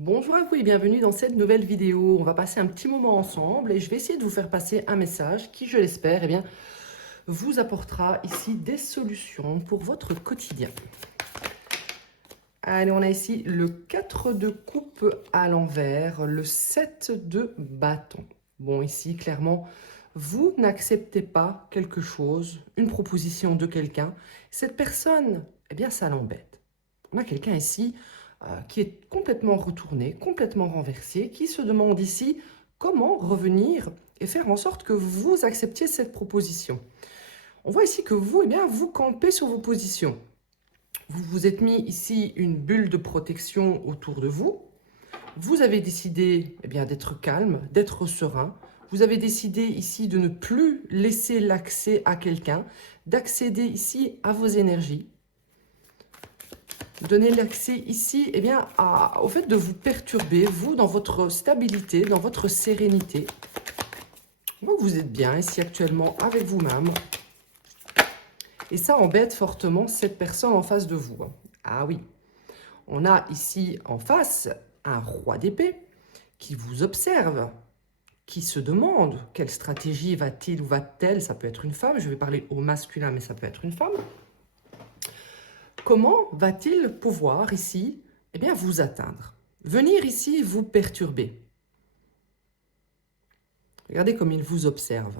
Bonjour à vous et bienvenue dans cette nouvelle vidéo. On va passer un petit moment ensemble et je vais essayer de vous faire passer un message qui, je l'espère, vous apportera ici des solutions pour votre quotidien. Allez, on a ici le 4 de coupe à l'envers, le 7 de bâton. Bon, ici, clairement, vous n'acceptez pas quelque chose, une proposition de quelqu'un. Cette personne, ça l'embête. On a quelqu'un ici qui est complètement retourné, complètement renversé, qui se demande ici comment revenir et faire en sorte que vous acceptiez cette proposition. On voit ici que vous, vous campez sur vos positions. Vous vous êtes mis ici une bulle de protection autour de vous. Vous avez décidé d'être calme, d'être serein. Vous avez décidé ici de ne plus laisser l'accès à quelqu'un, d'accéder ici à vos énergies. Donner l'accès ici au fait de vous perturber, vous, dans votre stabilité, dans votre sérénité. Donc vous êtes bien ici actuellement avec vous-même. Et ça embête fortement cette personne en face de vous. Ah oui, on a ici en face un roi d'épée qui vous observe, qui se demande quelle stratégie va-t-il ou va-t-elle, ça peut être une femme, je vais parler au masculin mais ça peut être une femme. Comment va-t-il pouvoir ici vous atteindre? Venir ici vous perturber. Regardez comme il vous observe.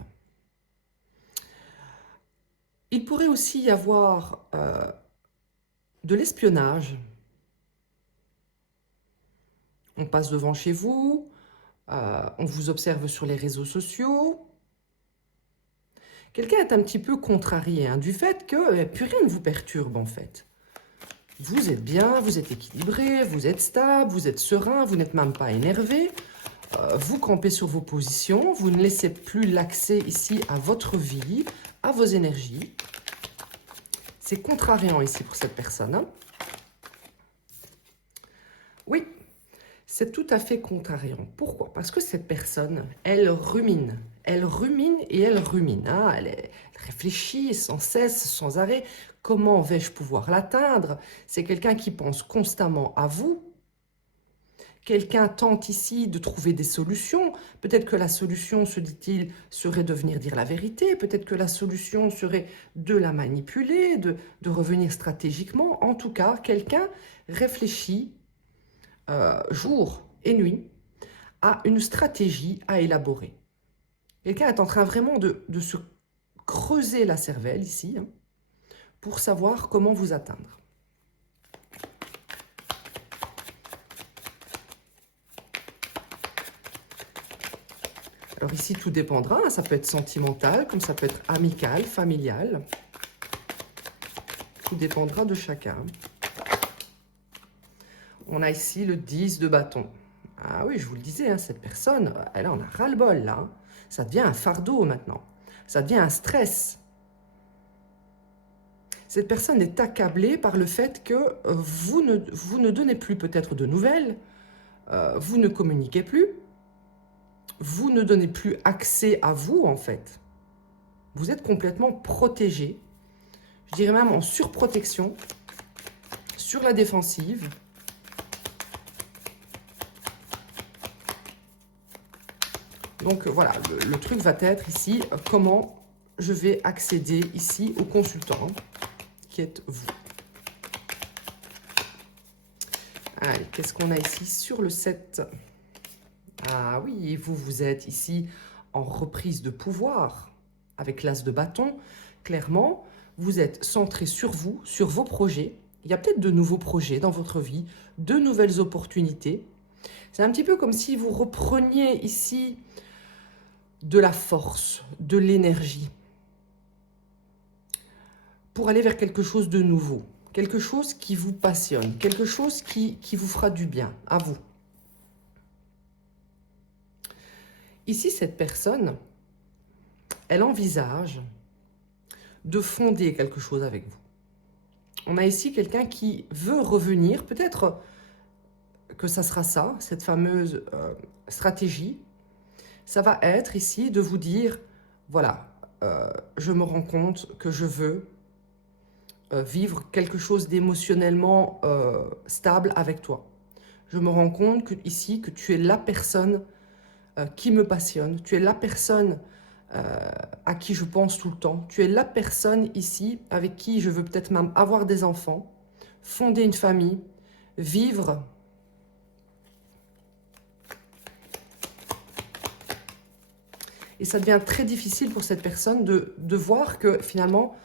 Il pourrait aussi y avoir de l'espionnage. On passe devant chez vous, on vous observe sur les réseaux sociaux. Quelqu'un est un petit peu contrarié du fait que plus rien ne vous perturbe en fait. Vous êtes bien, vous êtes équilibré, vous êtes stable, vous êtes serein, vous n'êtes même pas énervé. Vous campez sur vos positions, vous ne laissez plus l'accès ici à votre vie, à vos énergies. C'est contrariant ici pour cette personne. Oui, c'est tout à fait contrariant. Pourquoi? Parce que cette personne, elle rumine. Elle rumine et elle rumine. Elle réfléchit sans cesse, sans arrêt. Comment vais-je pouvoir l'atteindre? C'est quelqu'un qui pense constamment à vous. Quelqu'un tente ici de trouver des solutions. Peut-être que la solution, se dit-il, serait de venir dire la vérité. Peut-être que la solution serait de la manipuler, de revenir stratégiquement. En tout cas, quelqu'un réfléchit jour et nuit à une stratégie à élaborer. Quelqu'un est en train vraiment de se creuser la cervelle ici pour savoir comment vous atteindre. Alors ici, tout dépendra. Ça peut être sentimental, comme ça peut être amical, familial. Tout dépendra de chacun. On a ici le 10 de bâton. Ah oui, je vous le disais, cette personne, elle en a ras-le-bol là. Ça devient un fardeau maintenant. Ça devient un stress. Cette personne est accablée par le fait que vous ne donnez plus peut-être de nouvelles, vous ne communiquez plus, vous ne donnez plus accès à vous en fait. Vous êtes complètement protégé, je dirais même en surprotection, sur la défensive. Donc voilà, le truc va être ici, comment je vais accéder ici au consultant qui est vous. Allez, qu'est-ce qu'on a ici sur le 7? Ah oui, vous êtes ici en reprise de pouvoir avec l'as de bâton. Clairement, vous êtes centré sur vous, sur vos projets. Il y a peut-être de nouveaux projets dans votre vie, de nouvelles opportunités. C'est un petit peu comme si vous repreniez ici de la force, de l'énergie pour aller vers quelque chose de nouveau, quelque chose qui vous passionne, quelque chose qui vous fera du bien à vous. Ici, cette personne, elle envisage de fonder quelque chose avec vous. On a ici quelqu'un qui veut revenir, peut-être que ça sera ça, cette fameuse stratégie. Ça va être ici de vous dire, voilà, je me rends compte que je veux vivre quelque chose d'émotionnellement stable avec toi. je me rends compte ici que tu es la personne qui me passionne, tu es la personne à qui je pense tout le temps, tu es la personne ici avec qui je veux peut-être même avoir des enfants, fonder une famille, vivre. Et ça devient très difficile pour cette personne de voir que finalement,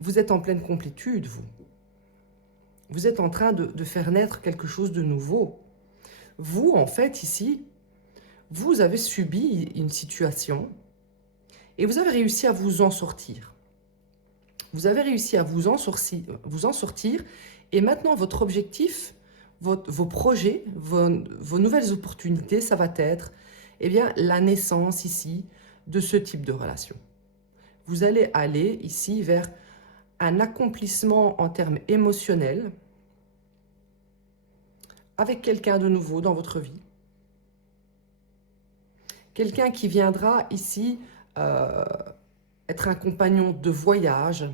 vous êtes en pleine complétude, vous. Vous êtes en train de faire naître quelque chose de nouveau. Vous, en fait, ici, vous avez subi une situation et vous avez réussi à vous en sortir. Vous avez réussi à vous en sortir et maintenant, votre objectif, vos projets, vos nouvelles opportunités, ça va être eh bien, la naissance ici de ce type de relation. Vous allez aller ici vers un accomplissement en termes émotionnels avec quelqu'un de nouveau dans votre vie. Quelqu'un qui viendra ici être un compagnon de voyage,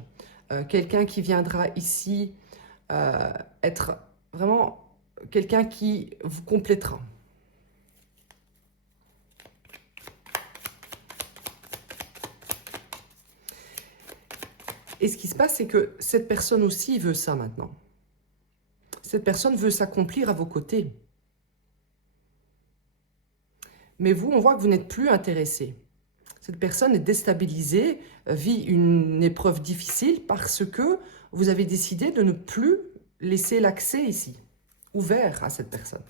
quelqu'un qui viendra ici être vraiment quelqu'un qui vous complétera. Et ce qui se passe, c'est que cette personne aussi veut ça maintenant. Cette personne veut s'accomplir à vos côtés. Mais vous, on voit que vous n'êtes plus intéressé. Cette personne est déstabilisée, vit une épreuve difficile parce que vous avez décidé de ne plus laisser l'accès ici, ouvert à cette personne.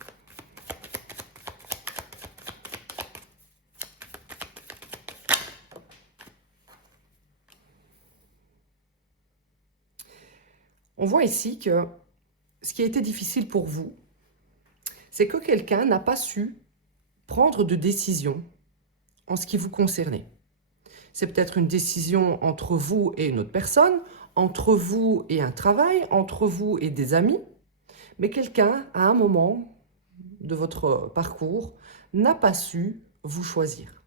On voit ici que ce qui a été difficile pour vous, c'est que quelqu'un n'a pas su prendre de décision en ce qui vous concernait. C'est peut-être une décision entre vous et une autre personne, entre vous et un travail, entre vous et des amis, mais quelqu'un, à un moment de votre parcours, n'a pas su vous choisir.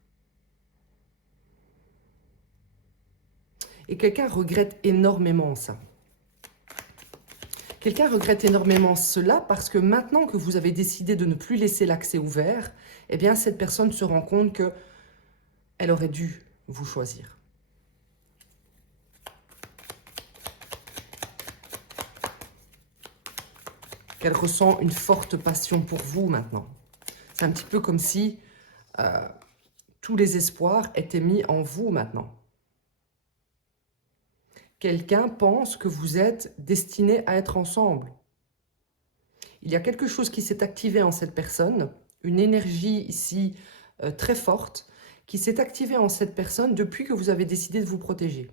Et quelqu'un regrette énormément ça. Quelqu'un regrette énormément cela parce que maintenant que vous avez décidé de ne plus laisser l'accès ouvert, eh bien cette personne se rend compte qu'elle aurait dû vous choisir. Qu'elle ressent une forte passion pour vous maintenant. C'est un petit peu comme si tous les espoirs étaient mis en vous maintenant. Quelqu'un pense que vous êtes destinés à être ensemble. Il y a quelque chose qui s'est activé en cette personne, une énergie ici très forte, qui s'est activée en cette personne depuis que vous avez décidé de vous protéger.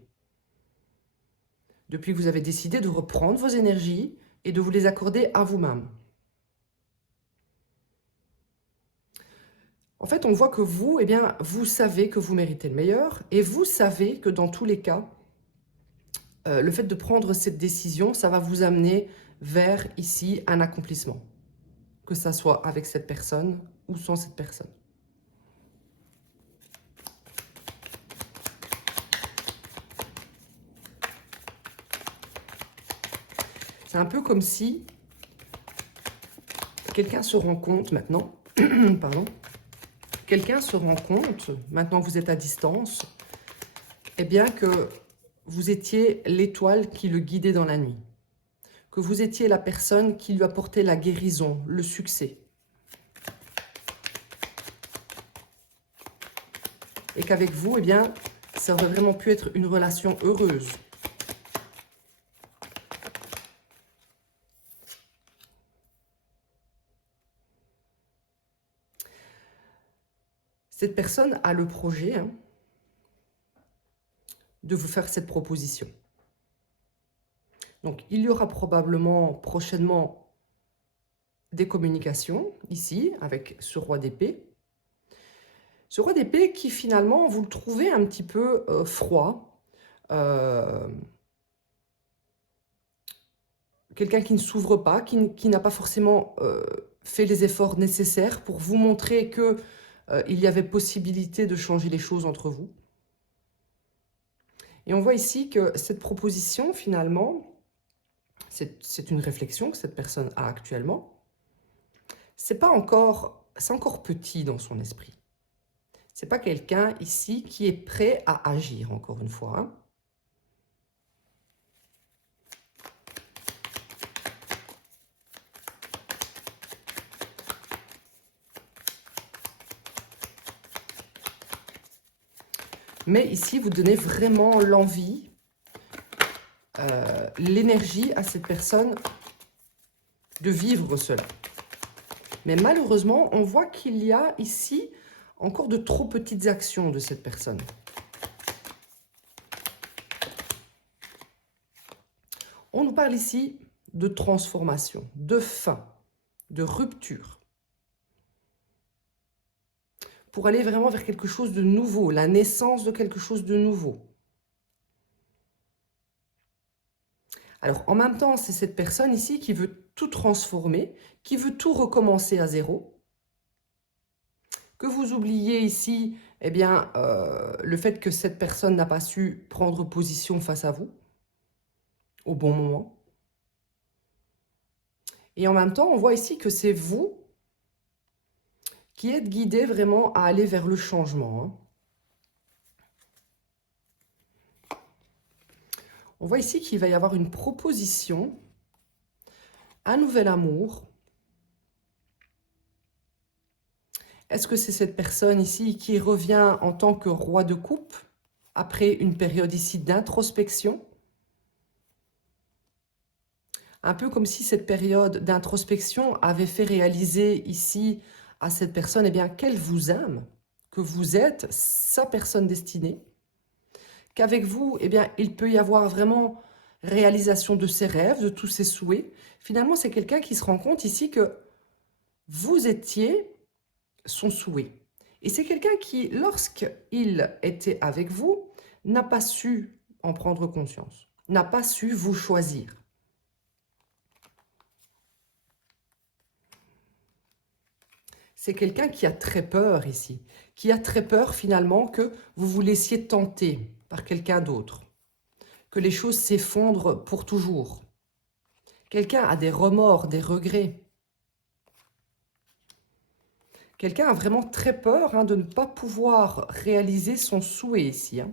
Depuis que vous avez décidé de reprendre vos énergies et de vous les accorder à vous-même. En fait, on voit que vous, eh bien, vous savez que vous méritez le meilleur et vous savez que dans tous les cas, le fait de prendre cette décision, ça va vous amener vers ici un accomplissement. Que ça soit avec cette personne ou sans cette personne. C'est un peu comme si quelqu'un se rend compte maintenant, pardon, quelqu'un se rend compte, maintenant que vous êtes à distance, eh bien que vous étiez l'étoile qui le guidait dans la nuit. Que vous étiez la personne qui lui apportait la guérison, le succès. Et qu'avec vous, eh bien, ça aurait vraiment pu être une relation heureuse. Cette personne a le projet de vous faire cette proposition. Donc, il y aura probablement prochainement des communications ici avec ce roi d'épée. Ce roi d'épée qui finalement, vous le trouvez un petit peu froid. Quelqu'un qui ne s'ouvre pas, qui n'a pas forcément fait les efforts nécessaires pour vous montrer que il y avait possibilité de changer les choses entre vous. Et on voit ici que cette proposition, finalement, c'est une réflexion que cette personne a actuellement. c'est encore petit dans son esprit. C'est pas quelqu'un ici qui est prêt à agir, encore une fois, hein. Mais ici, vous donnez vraiment l'envie, l'énergie à cette personne de vivre cela. Mais malheureusement, on voit qu'il y a ici encore de trop petites actions de cette personne. On nous parle ici de transformation, de fin, de rupture. Pour aller vraiment vers quelque chose de nouveau, la naissance de quelque chose de nouveau. Alors, en même temps, c'est cette personne ici qui veut tout transformer, qui veut tout recommencer à zéro. Que vous oubliez ici, eh bien, le fait que cette personne n'a pas su prendre position face à vous au bon moment. Et en même temps, on voit ici que c'est vous qui êtes guidé vraiment à aller vers le changement, hein. On voit ici qu'il va y avoir une proposition, un nouvel amour. Est-ce que c'est cette personne ici qui revient en tant que roi de coupe après une période ici d'introspection? Un peu comme si cette période d'introspection avait fait réaliser ici à cette personne, eh bien, qu'elle vous aime, que vous êtes sa personne destinée, qu'avec vous, eh bien, il peut y avoir vraiment réalisation de ses rêves, de tous ses souhaits. Finalement, c'est quelqu'un qui se rend compte ici que vous étiez son souhait. Et c'est quelqu'un qui, lorsqu'il était avec vous, n'a pas su en prendre conscience, n'a pas su vous choisir. C'est quelqu'un qui a très peur ici, qui a très peur finalement que vous vous laissiez tenter par quelqu'un d'autre, que les choses s'effondrent pour toujours. Quelqu'un a des remords, des regrets. Quelqu'un a vraiment très peur, hein, de ne pas pouvoir réaliser son souhait ici, hein.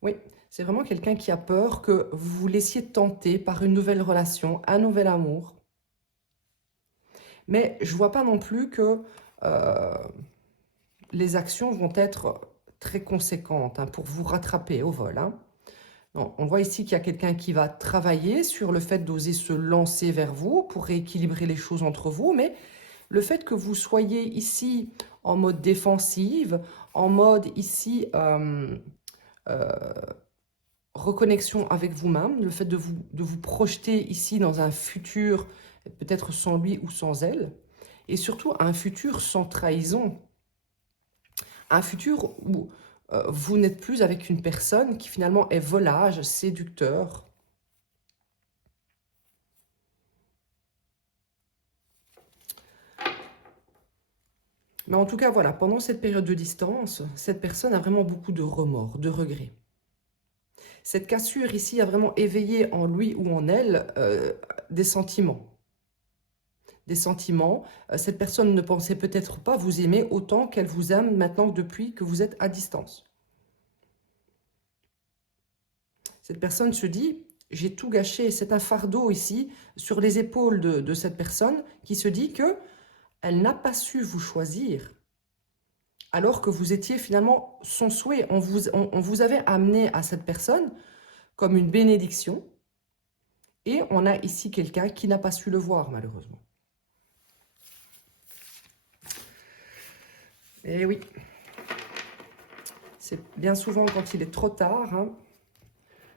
Oui, c'est vraiment quelqu'un qui a peur que vous vous laissiez tenter par une nouvelle relation, un nouvel amour. Mais je ne vois pas non plus que les actions vont être très conséquentes, hein, pour vous rattraper au vol, hein. Non, on voit ici qu'il y a quelqu'un qui va travailler sur le fait d'oser se lancer vers vous pour rééquilibrer les choses entre vous, mais le fait que vous soyez ici en mode défensive, en mode ici reconnexion avec vous-même, le fait de vous projeter ici dans un futur, peut-être sans lui ou sans elle, et surtout un futur sans trahison. Un futur où vous n'êtes plus avec une personne qui finalement est volage, séducteur. Mais en tout cas, voilà, pendant cette période de distance, cette personne a vraiment beaucoup de remords, de regrets. Cette cassure ici a vraiment éveillé en lui ou en elle des sentiments. Des sentiments. Cette personne ne pensait peut-être pas vous aimer autant qu'elle vous aime maintenant depuis que vous êtes à distance. Cette personne se dit, j'ai tout gâché. C'est un fardeau ici sur les épaules de cette personne qui se dit que elle n'a pas su vous choisir alors que vous étiez finalement son souhait. On vous avait amené à cette personne comme une bénédiction et on a ici quelqu'un qui n'a pas su le voir malheureusement. Et oui, c'est bien souvent quand il est trop tard, hein,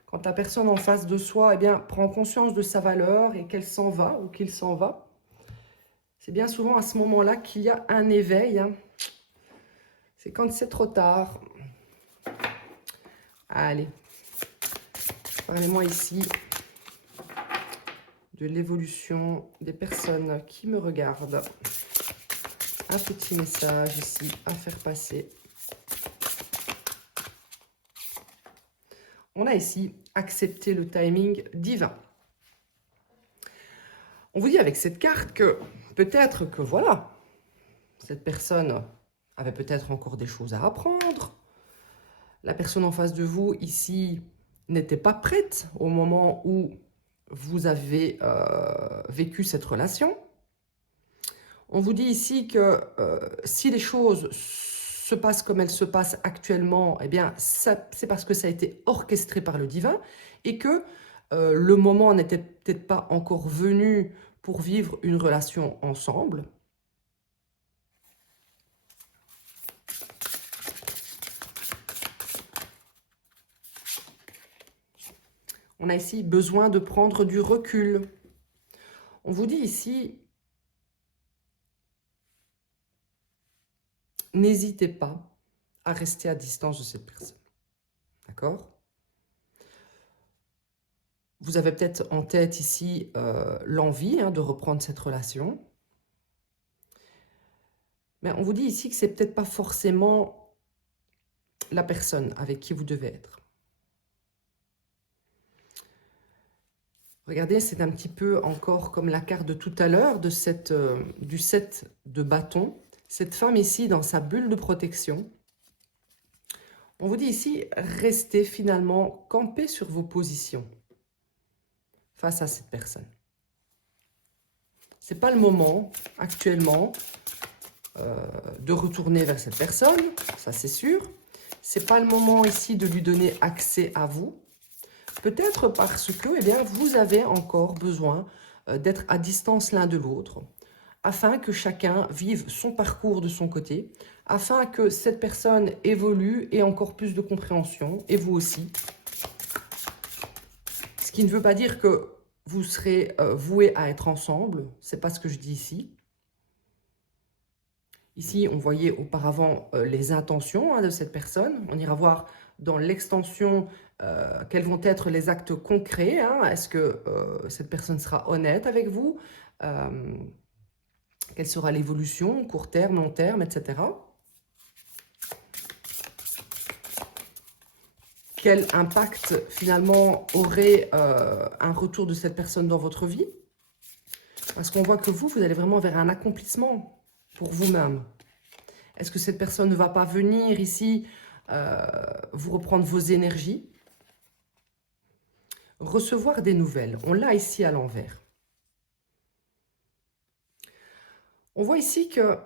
quand la personne en face de soi, eh bien, prend conscience de sa valeur et qu'elle s'en va ou qu'il s'en va, c'est bien souvent à ce moment-là qu'il y a un éveil, hein. C'est quand c'est trop tard. Allez, parlez-moi ici de l'évolution des personnes qui me regardent. Un petit message ici à faire passer. On a ici accepté le timing divin. On vous dit avec cette carte que peut-être que voilà, cette personne avait peut-être encore des choses à apprendre. La personne en face de vous ici n'était pas prête au moment où vous avez vécu cette relation. On vous dit ici que si les choses se passent comme elles se passent actuellement, eh bien, c'est parce que ça a été orchestré par le divin et que le moment n'était peut-être pas encore venu pour vivre une relation ensemble. On a ici besoin de prendre du recul. On vous dit ici, n'hésitez pas à rester à distance de cette personne. D'accord? Vous avez peut-être en tête ici l'envie de reprendre cette relation. Mais on vous dit ici que c'est peut-être pas forcément la personne avec qui vous devez être. Regardez, c'est un petit peu encore comme la carte de tout à l'heure du 7 de bâton. Cette femme ici, dans sa bulle de protection, on vous dit ici, restez finalement campés sur vos positions face à cette personne. Ce n'est pas le moment, actuellement, de retourner vers cette personne, ça c'est sûr. Ce n'est pas le moment ici de lui donner accès à vous. Peut-être parce que eh bien, vous avez encore besoin d'être à distance l'un de l'autre, afin que chacun vive son parcours de son côté, afin que cette personne évolue et ait encore plus de compréhension, et vous aussi. Ce qui ne veut pas dire que vous serez voués à être ensemble, c'est pas ce que je dis ici. Ici, on voyait auparavant les intentions de cette personne. On ira voir dans l'extension quels vont être les actes concrets. Est-ce que cette personne sera honnête avec vous? Quelle sera l'évolution, court terme, long terme, etc. Quel impact finalement aurait un retour de cette personne dans votre vie? Parce qu'on voit que vous allez vraiment vers un accomplissement pour vous-même. Est-ce que cette personne ne va pas venir ici vous reprendre vos énergies? Recevoir des nouvelles. On l'a ici à l'envers. On voit ici que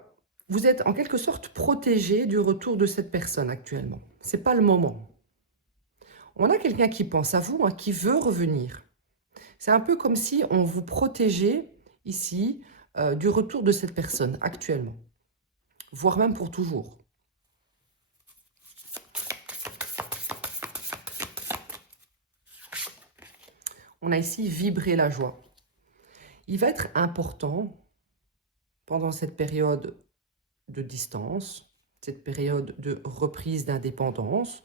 vous êtes en quelque sorte protégé du retour de cette personne actuellement. Ce n'est pas le moment. On a quelqu'un qui pense à vous, qui veut revenir. C'est un peu comme si on vous protégeait ici du retour de cette personne actuellement, voire même pour toujours. On a ici vibré la joie. Il va être important pendant cette période de distance, cette période de reprise d'indépendance,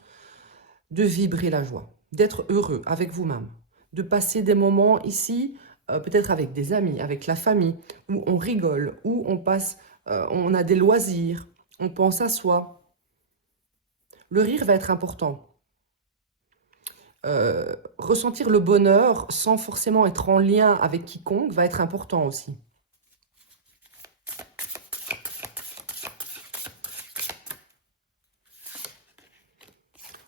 de vibrer la joie, d'être heureux avec vous-même, de passer des moments ici, peut-être avec des amis, avec la famille, où on rigole, où on passe, on a des loisirs, on pense à soi. Le rire va être important. Ressentir le bonheur sans forcément être en lien avec quiconque va être important aussi.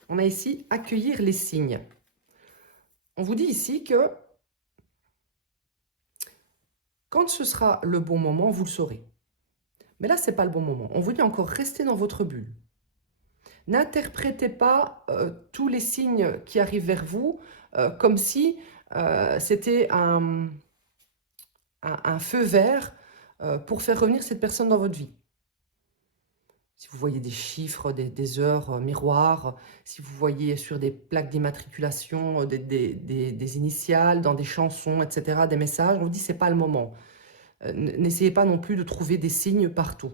On a ici accueillir les signes. On vous dit ici que quand ce sera le bon moment, vous le saurez. Mais là, ce n'est pas le bon moment. On vous dit encore, restez dans votre bulle. N'interprétez pas tous les signes qui arrivent vers vous comme si c'était un feu vert pour faire revenir cette personne dans votre vie. Si vous voyez des chiffres, des heures miroirs, si vous voyez sur des plaques d'immatriculation des initiales, dans des chansons, etc., des messages, on vous dit que ce n'est pas le moment. N'essayez pas non plus de trouver des signes partout.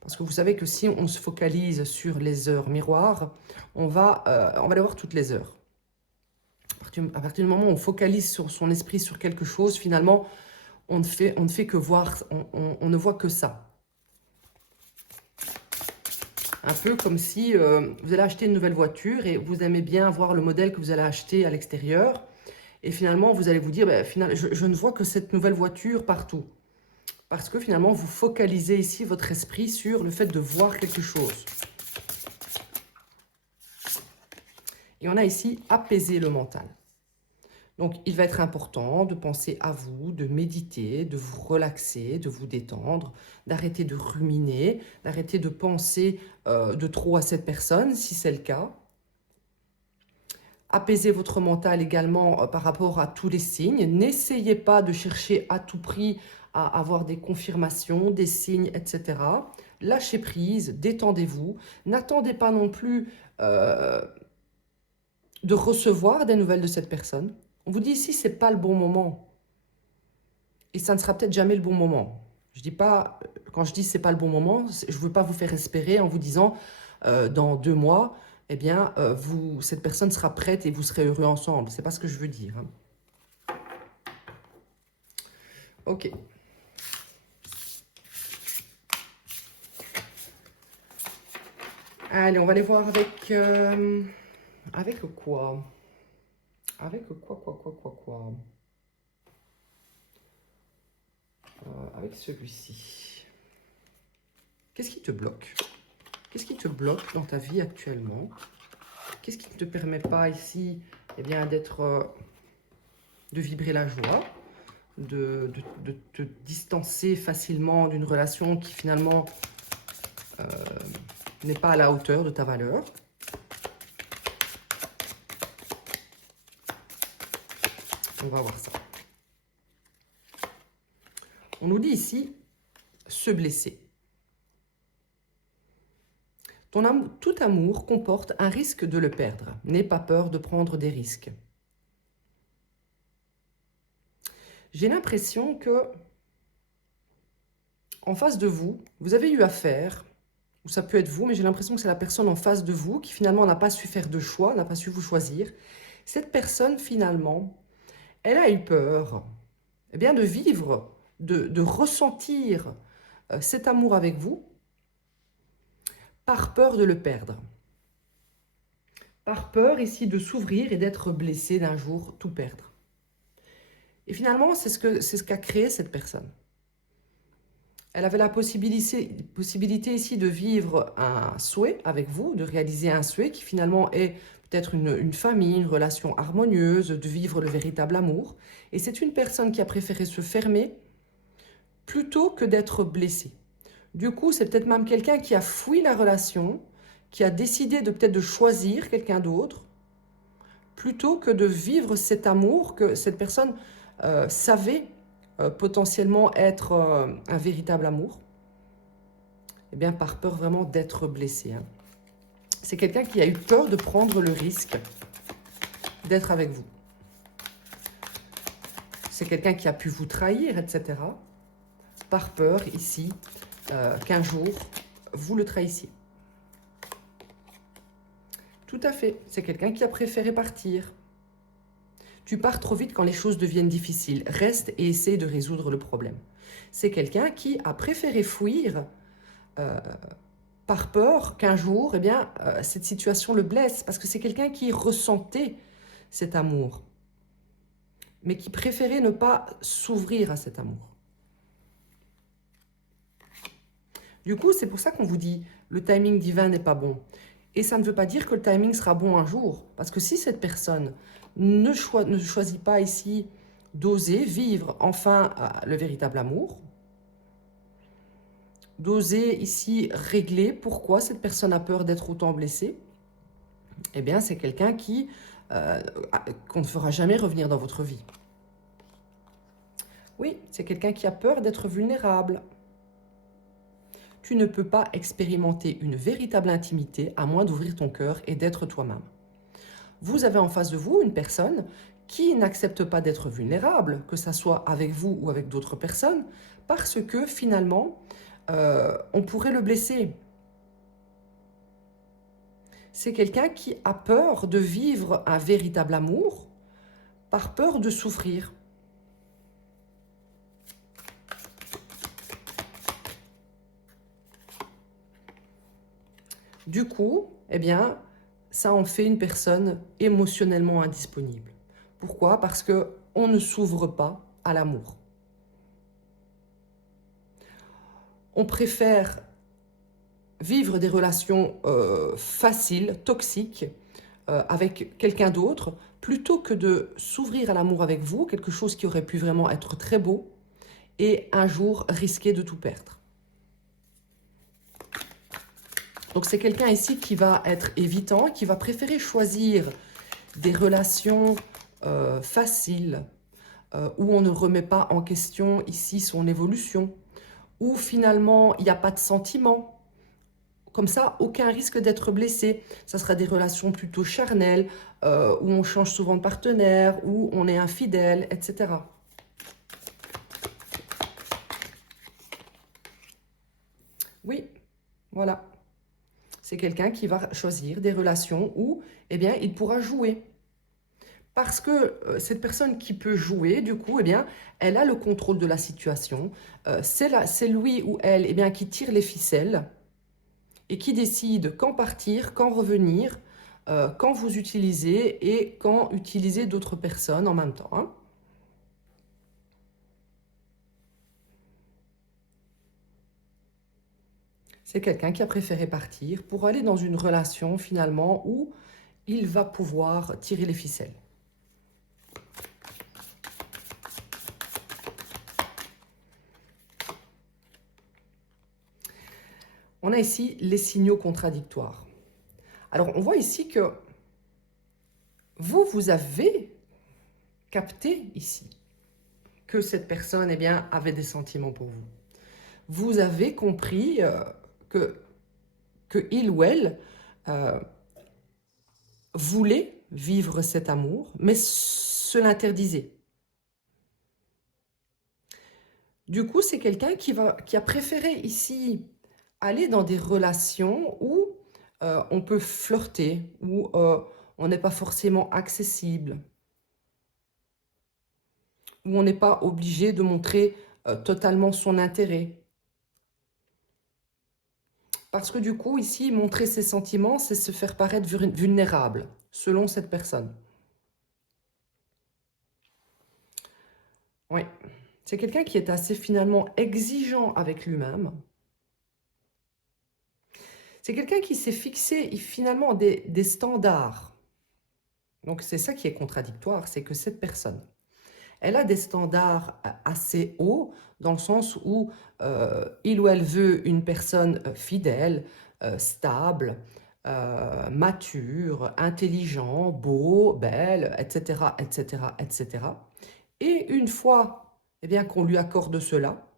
Parce que vous savez que si on se focalise sur les heures miroirs, on va les voir toutes les heures. À partir du moment où on focalise sur son esprit sur quelque chose, finalement, on ne fait que voir, on ne voit que ça. Un peu comme si vous allez acheter une nouvelle voiture et vous aimez bien voir le modèle que vous allez acheter à l'extérieur. Et finalement, vous allez vous dire, ben, je ne vois que cette nouvelle voiture partout. Parce que finalement, vous focalisez ici votre esprit sur le fait de voir quelque chose. Et on a ici apaiser le mental. Donc, il va être important de penser à vous, de méditer, de vous relaxer, de vous détendre, d'arrêter de ruminer, d'arrêter de penser de trop à cette personne, si c'est le cas. Apaiser votre mental également par rapport à tous les signes. N'essayez pas de chercher à tout prix à avoir des confirmations, des signes, etc. Lâchez prise, détendez-vous. N'attendez pas non plus de recevoir des nouvelles de cette personne. On vous dit ici, ce n'est pas le bon moment. Et ça ne sera peut-être jamais le bon moment. Je dis pas, quand je dis c'est pas le bon moment, je ne veux pas vous faire espérer en vous disant dans 2 mois, eh bien, cette personne sera prête et vous serez heureux ensemble. C'est pas ce que je veux dire. Hein. Ok. Allez, on va aller voir avec... avec quoi? Avec quoi? Avec celui-ci. Qu'est-ce qui te bloque? Qu'est-ce qui te bloque dans ta vie actuellement? Qu'est-ce qui ne te permet pas ici, eh bien, d'être, de vibrer la joie, de te distancer facilement d'une relation qui finalement n'est pas à la hauteur de ta valeur? On va voir ça. On nous dit ici, se blesser. Tout amour comporte un risque de le perdre. N'aie pas peur de prendre des risques. J'ai l'impression que, en face de vous, vous avez eu affaire, ou ça peut être vous, mais j'ai l'impression que c'est la personne en face de vous qui finalement n'a pas su faire de choix, n'a pas su vous choisir. Cette personne, finalement, elle a eu peur eh bien, de vivre, de ressentir cet amour avec vous, par peur de le perdre. Par peur ici de s'ouvrir et d'être blessé d'un jour, tout perdre. Et finalement, c'est ce qu'a créé cette personne. Elle avait la possibilité ici de vivre un souhait avec vous, de réaliser un souhait qui finalement est peut-être une famille, une relation harmonieuse, de vivre le véritable amour. Et c'est une personne qui a préféré se fermer plutôt que d'être blessée. Du coup, c'est peut-être même quelqu'un qui a fui la relation, qui a décidé peut-être de choisir quelqu'un d'autre, plutôt que de vivre cet amour que cette personne savait potentiellement être un véritable amour, eh bien par peur vraiment d'être blessé. Hein. C'est quelqu'un qui a eu peur de prendre le risque d'être avec vous. C'est quelqu'un qui a pu vous trahir, etc. Par peur ici qu'un jour vous le trahissiez. Tout à fait, c'est quelqu'un qui a préféré partir. Tu pars trop vite quand les choses deviennent difficiles. Reste et essaie de résoudre le problème. C'est quelqu'un qui a préféré fuir par peur qu'un jour, eh bien, cette situation le blesse. Parce que c'est quelqu'un qui ressentait cet amour, mais qui préférait ne pas s'ouvrir à cet amour. Du coup, c'est pour ça qu'on vous dit le timing divin n'est pas bon. Et ça ne veut pas dire que le timing sera bon un jour. Parce que si cette personne ne choisit pas ici d'oser vivre enfin le véritable amour, d'oser ici régler pourquoi cette personne a peur d'être autant blessée, eh bien c'est quelqu'un qu'on ne fera jamais revenir dans votre vie. Oui, c'est quelqu'un qui a peur d'être vulnérable. Tu ne peux pas expérimenter une véritable intimité à moins d'ouvrir ton cœur et d'être toi-même. Vous avez en face de vous une personne qui n'accepte pas d'être vulnérable, que ce soit avec vous ou avec d'autres personnes, parce que finalement, on pourrait le blesser. C'est quelqu'un qui a peur de vivre un véritable amour par peur de souffrir. Du coup, eh bien, ça en fait une personne émotionnellement indisponible. Pourquoi? Parce qu'on ne s'ouvre pas à l'amour. On préfère vivre des relations faciles, toxiques, avec quelqu'un d'autre, plutôt que de s'ouvrir à l'amour avec vous, quelque chose qui aurait pu vraiment être très beau, et un jour risquer de tout perdre. Donc c'est quelqu'un ici qui va être évitant, qui va préférer choisir des relations faciles, où on ne remet pas en question ici son évolution, où finalement il n'y a pas de sentiment. Comme ça, aucun risque d'être blessé. Ça sera des relations plutôt charnelles, où on change souvent de partenaire, où on est infidèle, etc. Oui, voilà. C'est quelqu'un qui va choisir des relations où, eh bien, il pourra jouer. Parce que cette personne qui peut jouer, du coup, eh bien, elle a le contrôle de la situation. C'est lui ou elle, eh bien, qui tire les ficelles et qui décide quand partir, quand revenir, quand vous utilisez et quand utiliser d'autres personnes en même temps. Hein. C'est quelqu'un qui a préféré partir pour aller dans une relation finalement où il va pouvoir tirer les ficelles. On a ici les signaux contradictoires. Alors, on voit ici que vous avez capté ici que cette personne, eh bien, avait des sentiments pour vous. Vous avez compris que il ou elle voulait vivre cet amour, mais se l'interdisait. Du coup, c'est quelqu'un qui a préféré ici aller dans des relations où on peut flirter, où on n'est pas forcément accessible, où on n'est pas obligé de montrer totalement son intérêt. Parce que du coup, ici, montrer ses sentiments, c'est se faire paraître vulnérable, selon cette personne. Oui, c'est quelqu'un qui est assez finalement exigeant avec lui-même. C'est quelqu'un qui s'est fixé finalement des standards. Donc c'est ça qui est contradictoire, c'est que cette personne, elle a des standards assez hauts, dans le sens où il ou elle veut une personne fidèle, stable, mature, intelligent, beau, belle, etc., etc., etc. Et une fois eh bien, qu'on lui accorde cela,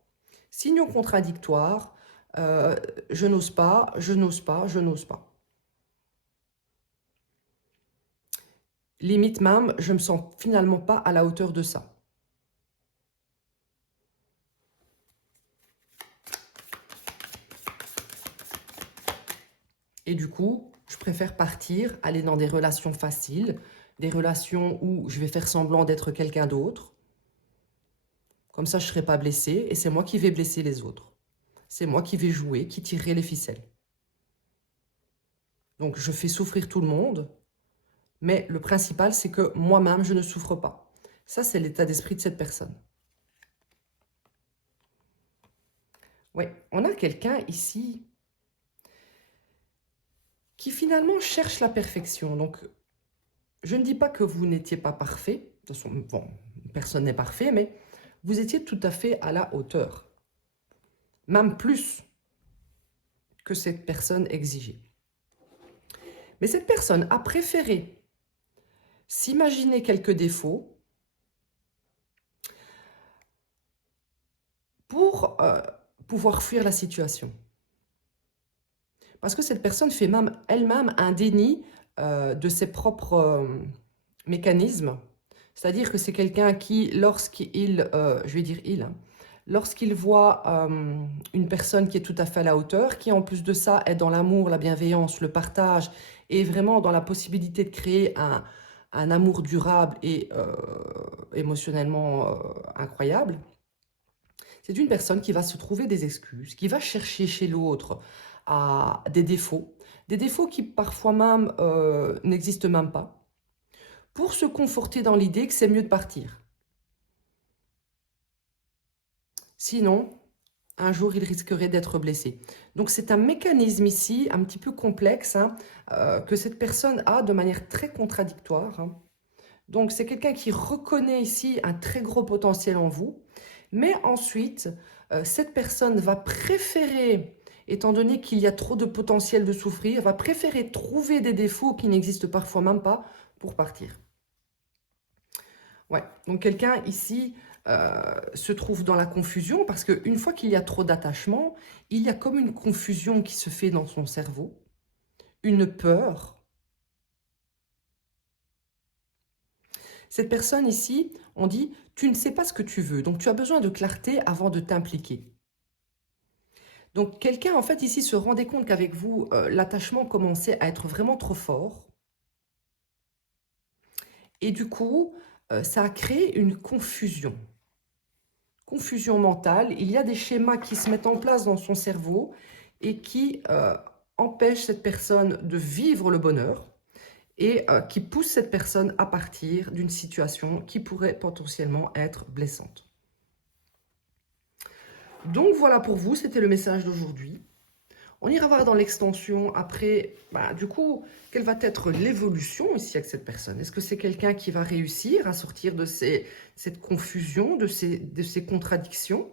signaux contradictoires, je n'ose pas, je n'ose pas, je n'ose pas. Limite même, je me sens finalement pas à la hauteur de ça. Et du coup, je préfère partir, aller dans des relations faciles, des relations où je vais faire semblant d'être quelqu'un d'autre. Comme ça, je ne serai pas blessée et c'est moi qui vais blesser les autres. C'est moi qui vais jouer, qui tirerai les ficelles. Donc, je fais souffrir tout le monde, mais le principal, c'est que moi-même, je ne souffre pas. Ça, c'est l'état d'esprit de cette personne. Oui, on a quelqu'un ici qui finalement cherche la perfection. Donc, je ne dis pas que vous n'étiez pas parfait. De toute façon, bon, personne n'est parfait, mais vous étiez tout à fait à la hauteur. Même plus que cette personne exigeait. Mais cette personne a préféré s'imaginer quelques défauts pour pouvoir fuir la situation. Parce que cette personne fait même elle-même un déni de ses propres mécanismes. C'est-à-dire que c'est quelqu'un qui, lorsqu'il, je vais dire il, hein, lorsqu'il voit une personne qui est tout à fait à la hauteur, qui en plus de ça est dans l'amour, la bienveillance, le partage, et vraiment dans la possibilité de créer un amour durable et émotionnellement incroyable, c'est une personne qui va se trouver des excuses, qui va chercher chez l'autre des défauts qui parfois même n'existent même pas, pour se conforter dans l'idée que c'est mieux de partir. Sinon, un jour, il risquerait d'être blessé. Donc, c'est un mécanisme ici, un petit peu complexe, hein, que cette personne a de manière très contradictoire. Hein. Donc, c'est quelqu'un qui reconnaît ici un très gros potentiel en vous, mais ensuite, cette personne va préférer, étant donné qu'il y a trop de potentiel de souffrir, va préférer trouver des défauts qui n'existent parfois même pas pour partir. Ouais, donc quelqu'un ici se trouve dans la confusion parce qu'une fois qu'il y a trop d'attachement, il y a comme une confusion qui se fait dans son cerveau, une peur. Cette personne ici, on dit, tu ne sais pas ce que tu veux, donc tu as besoin de clarté avant de t'impliquer. Donc quelqu'un, en fait, ici se rendait compte qu'avec vous, l'attachement commençait à être vraiment trop fort. Et du coup, ça a créé une confusion. Confusion mentale. Il y a des schémas qui se mettent en place dans son cerveau et qui empêchent cette personne de vivre le bonheur et qui poussent cette personne à partir d'une situation qui pourrait potentiellement être blessante. Donc voilà pour vous, c'était le message d'aujourd'hui. On ira voir dans l'extension après, du coup, quelle va être l'évolution ici avec cette personne. Est-ce que c'est quelqu'un qui va réussir à sortir de cette confusion, de ces contradictions?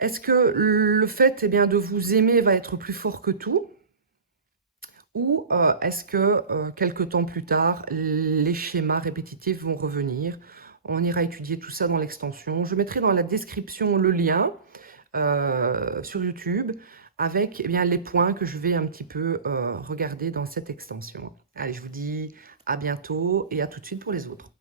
Est-ce que le fait de vous aimer va être plus fort que tout? Ou est-ce que quelques temps plus tard, les schémas répétitifs vont revenir? On ira étudier tout ça dans l'extension. Je mettrai dans la description le lien sur YouTube avec les points que je vais un petit peu regarder dans cette extension. Allez, je vous dis à bientôt et à tout de suite pour les autres.